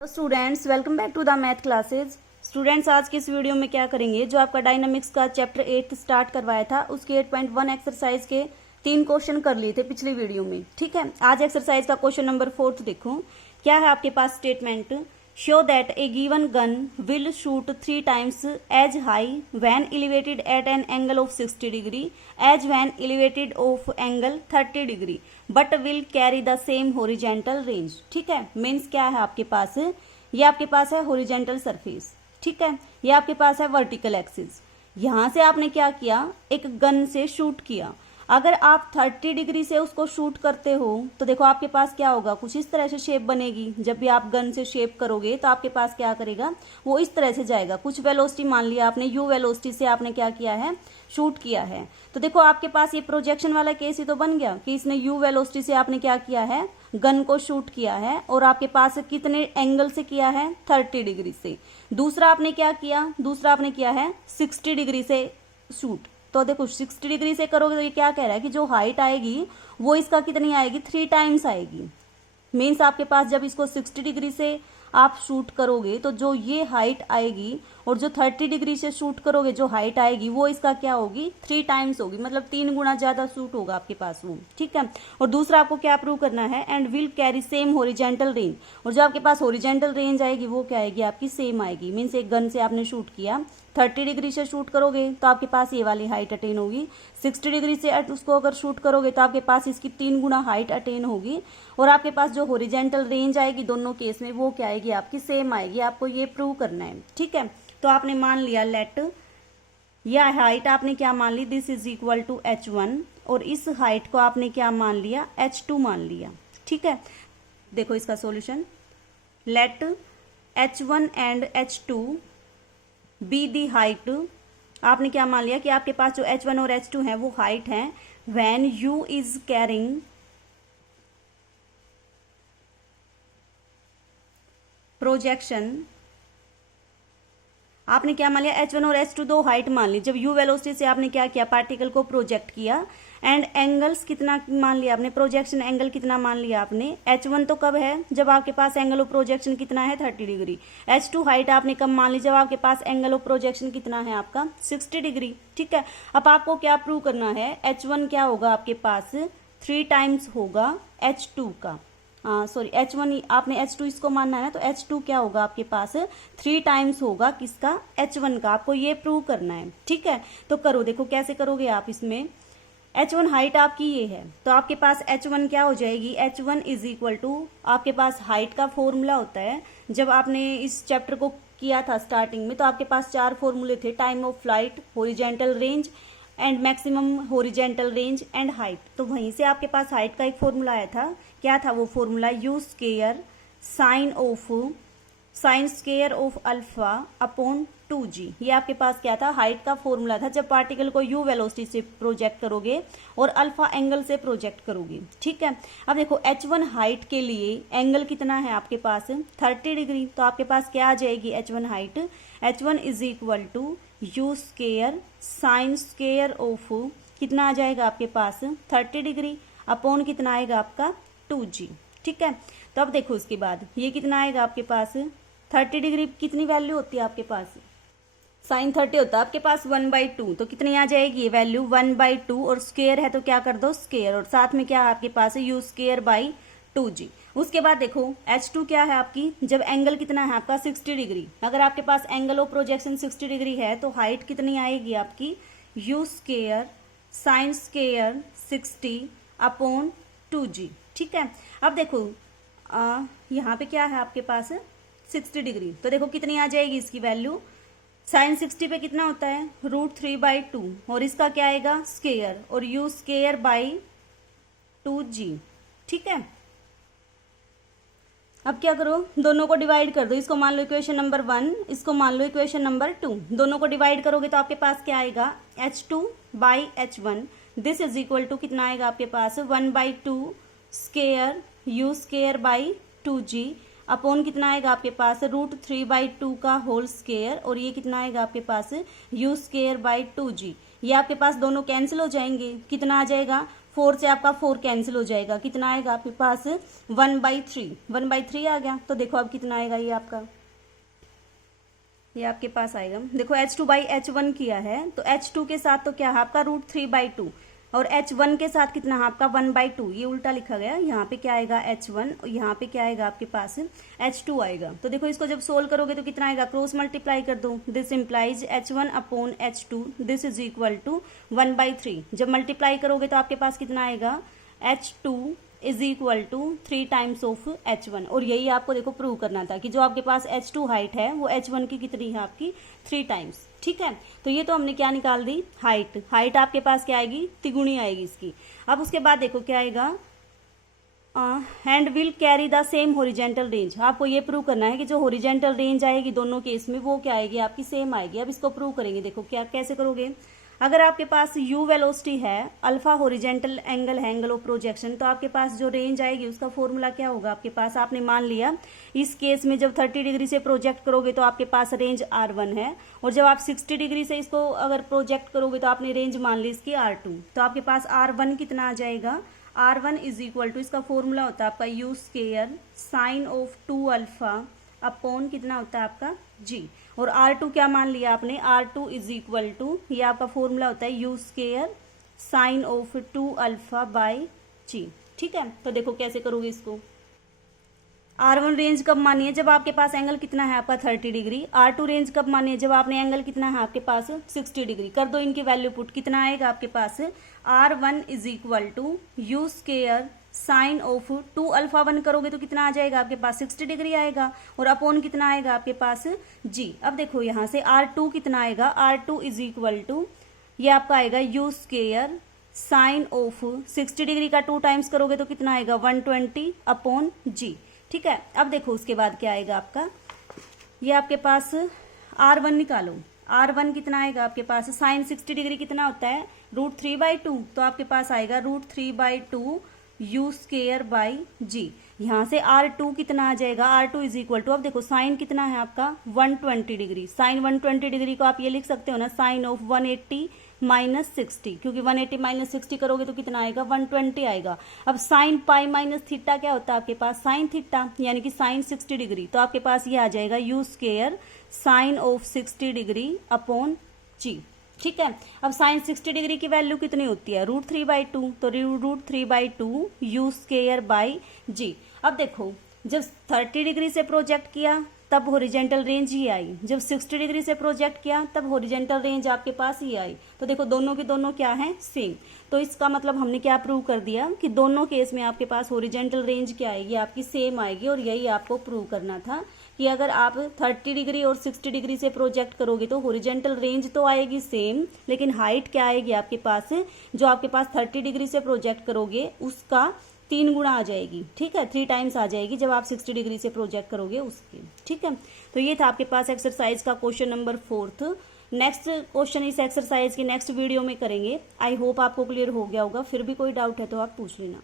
Students welcome back to the math classes. Students आज की इस वीडियो में क्या करेंगे, जो आपका डायनामिक्स का चैप्टर 8 स्टार्ट करवाया था उसके 8.1 एक्सरसाइज के 3 क्वेश्चन कर लिए थे पिछली वीडियो में। ठीक है, आज एक्सरसाइज का क्वेश्चन नंबर 4 देखो क्या है आपके पास। Statement show that a given gun will shoot 3 times as high when elevated at an angle of 60 degree as when elevated of angle 30 degree but will carry the same horizontal range. ठीक है, means क्या है आपके पास, ये आपके पास है horizontal surface. ठीक है, ये आपके पास है वर्टिकल एक्सिस। यहां से आपने क्या किया, एक गन से शूट किया। अगर आप 30 डिग्री से उसको शूट करते हो तो देखो आपके पास क्या होगा, कुछ इस तरह से शेप बनेगी। जब भी आप गन से शेप करोगे तो आपके पास क्या करेगा, वो इस तरह से जाएगा। कुछ वेलोसिटी मान लिया आपने, यू वेलोसिटी से आपने क्या किया है, शूट किया है। तो देखो आपके पास ये प्रोजेक्शन वाला केस ही तो बन गया कि इसने यू वेलोसिटी से आपने क्या किया है, गन को शूट किया है। और आपके पास कितने एंगल से किया है, 30 डिग्री से। दूसरा आपने क्या किया, दूसरा आपने किया है 60 डिग्री से शूट। तो देखो 60 डिग्री से करोगे तो ये क्या कह रहा है कि जो हाइट आएगी वो इसका कितनी आएगी, 3 times आएगी। मीन्स आपके पास जब इसको 60 डिग्री से आप शूट करोगे तो जो ये हाइट आएगी और जो 30 डिग्री से शूट करोगे जो हाइट आएगी वो इसका क्या होगी, 3 times होगी। मतलब 3 गुना ज्यादा शूट होगा आपके पास वो। ठीक है, और दूसरा आपको क्या प्रूव करना है, and will carry same horizontal range. और जो आपके पास हॉरिजेंटल रेंज आएगी वो क्या आएगी, आपकी सेम आएगी। मीन्स एक गन से आपने शूट किया, 30 डिग्री से शूट करोगे तो आपके पास ये वाली हाइट अटेन होगी। 60 डिग्री से उसको अगर शूट करोगे तो आपके पास इसकी 3 गुना हाइट अटेन होगी। और आपके पास जो हॉरिजेंटल रेंज आएगी दोनों केस में वो क्या आएगी, आपकी सेम आएगी। आपको ये प्रूव करना है। ठीक है, तो आपने मान लिया लेट, यह हाइट आपने क्या मान ली, this is equal to h1, और इस हाइट को आपने क्या मान लिया, h2 मान लिया। ठीक है, देखो इसका solution, let h1 and h2 be the height. आपने क्या मान लिया कि आपके पास जो h1 और h2 है वो हाइट है when u is carrying projection. आपने क्या मान लिया, h1 और h2 दो हाइट मान ली। जब u वेलोसिटी से आपने क्या किया, पार्टिकल को प्रोजेक्ट किया। एंड एंगल्स कितना मान लिया आपने, प्रोजेक्शन एंगल कितना मान लिया आपने। h1 तो कब है, जब आपके पास एंगल ऑफ प्रोजेक्शन कितना है, 30 डिग्री। h2 हाइट आपने कब मान ली, जब आपके पास एंगल ऑफ प्रोजेक्शन कितना है आपका, 60 डिग्री। ठीक है, अब आपको क्या प्रूव करना है, h1 क्या होगा आपके पास, 3 times होगा h2 का। सॉरी h1 आपने h2 इसको मानना है ना, तो h2 क्या होगा आपके पास, 3 times होगा किसका, h1 का। आपको ये प्रूव करना है। ठीक है, तो करो, देखो कैसे करोगे आप। इसमें h1 हाइट आपकी ये है तो आपके पास h1 क्या हो जाएगी, h1 इज इक्वल टू, आपके पास हाइट का फॉर्मूला होता है। जब आपने इस चैप्टर को किया था स्टार्टिंग में तो आपके पास 4 फॉर्मूले थे, time of flight, horizontal range and maximum horizontal range and height. तो वहीं से आपके पास हाइट का एक फॉर्मूला आया था। क्या था वो formula, you square sine square of alpha upon 2g। ये आपके पास क्या था, हाइट का फॉर्मूला था जब पार्टिकल को u वेलोसिटी से प्रोजेक्ट करोगे और अल्फा एंगल से प्रोजेक्ट करोगे। ठीक है, अब देखो h1 हाइट के लिए एंगल कितना है आपके पास, 30 डिग्री। तो आपके पास क्या आ जाएगी h1 height, h1 is equal to u square sine square of, कितना आ जाएगा आपके पास, 30 डिग्री अपॉन कितना आएगा आपका, 2g। ठीक है, तो अब देखो उसके बाद ये कितना आएगा आपके पास, 30 डिग्री कितनी वैल्यू होती है आपके पास, साइन 30 होता है आपके पास 1/2। तो कितनी आ जाएगी ये वैल्यू, 1/2। और स्केयर है तो क्या कर दो, स्केयर, और साथ में क्या आपके पास है, यू स्केयर बाई 2g। उसके बाद देखो h2 क्या है आपकी, जब एंगल कितना है आपका, 60 डिग्री। अगर आपके पास एंगल ऑफ प्रोजेक्शन 60 डिग्री है तो हाइट कितनी आएगी आपकी, you square sine square 60 upon 2g। ठीक है, अब देखो यहाँ पे क्या है आपके पास 60 डिग्री। तो देखो कितनी आ जाएगी इसकी वैल्यू, साइन 60 पे कितना होता है, √3/2, और इसका क्या आएगा, स्केयर, और यू स्केयर बाई 2g। ठीक है, अब क्या करो, दोनों को डिवाइड कर दो। इसको मान लो इक्वेशन नंबर 1, इसको मान लो इक्वेशन नंबर 2। दोनों को डिवाइड करोगे तो आपके पास क्या आएगा, h2 by h1, this is equal to कितना आएगा आपके पास, 1/2 square u square by 2g upon कितना आएगा आपके पास, √3/2 का होल स्केयर, और ये कितना आएगा आपके पास, यू स्केयर बाई 2g। ये आपके पास दोनों कैंसिल हो जाएंगे, कितना आ जाएगा, 4 से आपका 4 कैंसिल हो जाएगा, कितना आएगा आपके पास 1/3, 1/3 आ गया। तो देखो अब कितना आएगा ये आपका, ये आपके पास आएगा, देखो h2/h1 किया है तो h2 के साथ तो क्या है आपका √3/2 और h1 के साथ कितना है आपका 1/2, ये उल्टा लिखा गया, यहाँ पे क्या आएगा h1 और यहाँ पे क्या आएगा आपके पास h2 आएगा। तो देखो इसको जब सोल्व करोगे तो कितना आएगा, क्रॉस मल्टीप्लाई कर दो, this implies h1/h2 this is equal to 1/3। जब मल्टीप्लाई करोगे तो आपके पास कितना आएगा h2 is equal to 3 times of h1। और यही आपको देखो प्रूव करना था कि जो आपके पास h2 हाइट है वो h1 की कितनी है आपकी 3 टाइम्स। ठीक है, तो ये तो हमने क्या निकाल दी, हाइट। हाइट आपके पास क्या आएगी, तिगुनी आएगी इसकी। अब उसके बाद देखो क्या आएगा, and will carry the same horizontal range. आपको ये प्रूव करना है कि जो होरिजेंटल रेंज आएगी दोनों केस में वो क्या आएगी आपकी सेम आएगी। अब इसको प्रूव करेंगे, देखो क्या कैसे करोगे। अगर आपके पास u वेलोसिटी है, अल्फा होरिजेंटल एंगल है, एंगल ऑफ प्रोजेक्शन, तो आपके पास जो रेंज आएगी उसका फॉर्मूला क्या होगा आपके पास, आपने मान लिया इस केस में जब 30 डिग्री से प्रोजेक्ट करोगे तो आपके पास रेंज r1 है, और जब आप 60 डिग्री से इसको अगर प्रोजेक्ट करोगे तो आपने रेंज मान ली इसकी r2। तो आपके पास r1 कितना आ जाएगा, r1 इज इक्वल टू, इसका फॉर्मूला होता है आपका you square sine of 2 alpha upon कितना होता है आपका g, और r2 क्या मान लिया आपने, r2 इज इक्वल टू, ये आपका फॉर्मूला होता है you square sine of 2 alpha by g। ठीक है, तो देखो कैसे करोगे इसको। r1 रेंज कब मानी है, जब आपके पास एंगल कितना है आपका 30 डिग्री। r2 रेंज कब मानी है, जब आपने एंगल कितना है आपके पास 60 डिग्री। कर दो इनकी वैल्यू पुट, कितना आएगा आपके पास r1 is equal to u square sine of 2 alpha 1 करोगे तो कितना आ जाएगा आपके पास 60 डिग्री आएगा, और अपॉन कितना आएगा आपके पास g। अब देखो यहाँ से r2 कितना आएगा, r2 इज इक्वल टू, ये आपका आएगा you square sine of 60 degree का 2 टाइम्स करोगे तो कितना आएगा 120 अपॉन g। ठीक है, अब देखो उसके बाद क्या आएगा आपका, ये आपके पास r1 निकालो, r1 कितना आएगा आपके पास, साइन 60 डिग्री कितना होता है √3/2, तो आपके पास आएगा √3/2 यू स्क्वायर बाई जी। यहाँ से r2 कितना आ जाएगा, r2 इज इक्वल टू, अब देखो साइन कितना है आपका 120 डिग्री, साइन 120 डिग्री को आप ये लिख सकते हो ना साइन ऑफ 180 माइनस 60, क्योंकि 180 माइनस 60 करोगे तो कितना आएगा 120 आएगा। अब साइन पाई माइनस थीटा क्या होता है आपके पास, साइन थीटा, यानी कि साइन 60 डिग्री, तो आपके पास ये आ जाएगा u square sine of 60 degree upon g. ठीक है, अब साइन 60 डिग्री की वैल्यू कितनी होती है √3/2, तो √3/2 यू स्क्वायर बाई जी। अब देखो जब 30 डिग्री से प्रोजेक्ट किया तब होरिजेंटल रेंज ही आई, जब 60 डिग्री से प्रोजेक्ट किया तब होरिजेंटल रेंज आपके पास ही आई। तो देखो दोनों के दोनों क्या है सेम, तो इसका मतलब हमने क्या प्रूव कर दिया कि दोनों केस में आपके पास होरिजेंटल रेंज क्या आएगी आपकी सेम आएगी। और यही आपको प्रूव करना था कि अगर आप 30 डिग्री और 60 डिग्री से प्रोजेक्ट करोगे तो होरिजेंटल रेंज तो आएगी सेम, लेकिन हाइट क्या आएगी आपके पास, जो आपके पास 30 डिग्री से प्रोजेक्ट करोगे उसका 3 गुना आ जाएगी। ठीक है, 3 टाइम्स आ जाएगी जब आप 60 डिग्री से प्रोजेक्ट करोगे उसकी। ठीक है, तो ये था आपके पास एक्सरसाइज का क्वेश्चन नंबर 4। नेक्स्ट क्वेश्चन इस एक्सरसाइज की नेक्स्ट वीडियो में करेंगे। आई होप आपको क्लियर हो गया होगा, फिर भी कोई डाउट है तो आप पूछ लेना।